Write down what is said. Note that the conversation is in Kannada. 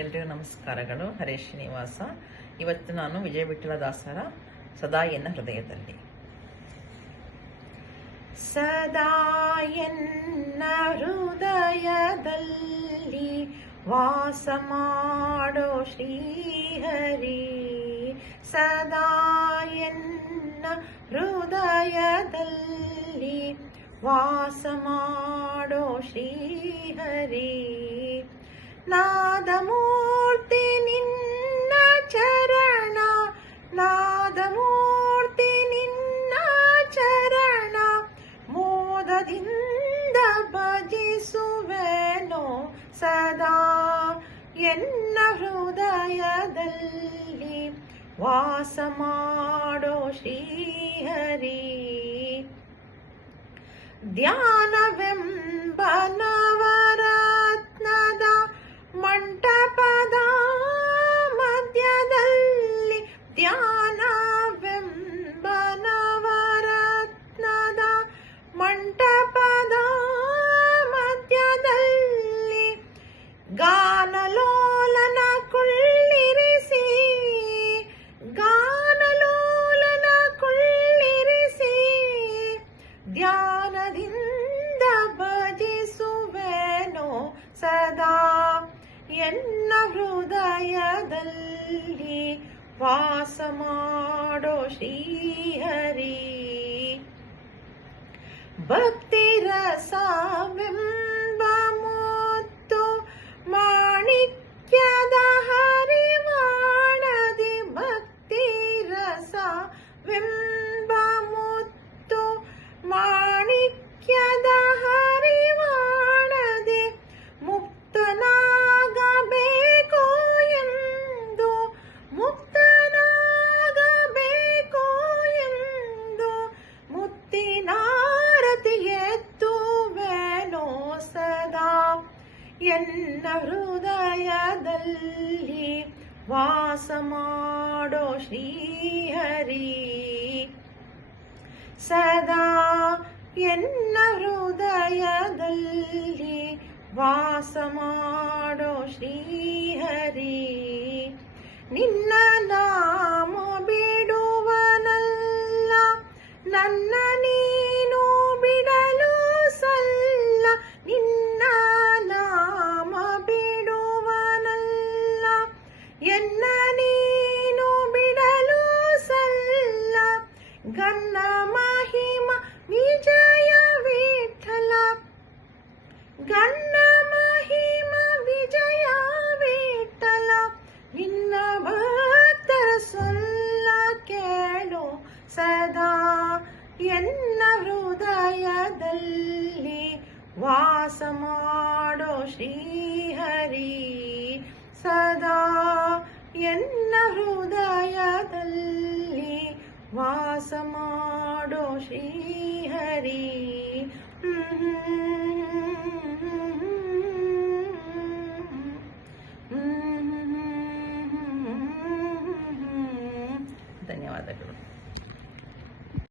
ಎಲ್ರಿಗೂ ನಮಸ್ಕಾರಗಳು. ಹರೇ ಶ್ರೀನಿವಾಸ. ಇವತ್ತು ನಾನು ವಿಜಯ ವಿಠಲ ದಾಸರ ಸದಾ ಎನ್ನ ಹೃದಯದಲ್ಲಿ. ಸದಾ ಎನ್ನ ಹೃದಯದಲ್ಲಿ ವಾಸ ಮಾಡೋ ಶ್ರೀಹರಿ, ಸದಾ ಎನ್ನ ಹೃದಯದಲ್ಲಿ ವಾಸ ಮಾಡೋ ಶ್ರೀಹರಿ. ನಾದಮೂರ್ತಿ ನಿನ್ನ ಚರಣ, ನಾದಮೂರ್ತಿ ನಿನ್ನ ಚರಣ, ಮೋದದಿಂದ ಭಜಿಸುವೆನೋ ಸದಾ ಎನ್ನ ಹೃದಯದಲ್ಲಿ ವಾಸ ಮಾಡೋ ಶ್ರೀಹರಿ. ಧ್ಯಾನವೆಂಬ ನವರತ್ನದ ಮಂಟಪದ ಮಧ್ಯದಲ್ಲಿ, ಧ್ಯಾನವೆಂಬ ನವರತ್ನದ ಮಂಟಪದ ಮಧ್ಯದಲ್ಲಿ, ಗಾನಲೋಲನ ಕುಳ್ಳಿರಿಸಿ, ಗಾನಲೋಲನ ಕುಳ್ಳಿರಿಸಿ, ಧ್ಯಾನದಿಂದ ಭಜಿಸುವೆನೋ ಸದಾ ಎನ್ನ ಹೃದಯದಲ್ಲಿ ವಾಸ ಮಾಡೋ ಶ್ರೀಹರಿ. ಭಕ್ತಿ ರಸವೆಂಬ ಮುತ್ತು ಮಾಣಿಕ್ಯದ ಹರಿವಾಣದಿ, ಭಕ್ತಿ ರಸವೆಂಬ ಮುತ್ತು ಮಾಣಿಕ್ಯದ ಹರಿವಾಣದಿ, ಮುಕ್ತನಾಗಬೇಕು ಎಂದು, ಮುಕ್ತನಾಗಬೇಕು ಎಂದು ಮುತ್ತಿನಾರತಿ ಎತ್ತುವೆನೋ ಸದಾ ಎನ್ನ ಹೃದಯದಲ್ಲಿ ವಾಸ ಮಾಡೋ ಶ್ರೀಹರಿ. ಸದಾ ಎನ್ನ ಹೃದಯದಲ್ಲಿ ವಾಸ ಮಾಡೋ ಶ್ರೀಹರಿ. ನಿನ್ನ ನಾಮ ಬಿಡುವನಲ್ಲ, ನನ್ನ ನೀನು ಬಿಡಲು ಸಲ್ಲ, ನಿನ್ನ ನಾಮ ಬಿಡುವನಲ್ಲ, ಎನ್ನ ನೀನು ಬಿಡಲು ಸಲ್ಲ. ಗನ್ನ ಮಹಿಮ ವಿಜಯ ವಿಠಲ, ಗನ್ನ ಮಹಿಮ ವಿಜಯ ವಿಠಲ, ನಿನ್ನ ಭಕ್ತರ ಸೊಲ್ಲ ಕೇಳೋ ಸದಾ ಎನ್ನ ಹೃದಯದಲ್ಲಿ ವಾಸ ಮಾಡೋ ಶ್ರೀಹರಿ. ಸದಾ ಎನ್ನ ಹೃದಯದಲ್ಲಿ ವಾಸ ಮಾಡೋ ಶ್ರೀಹರಿ.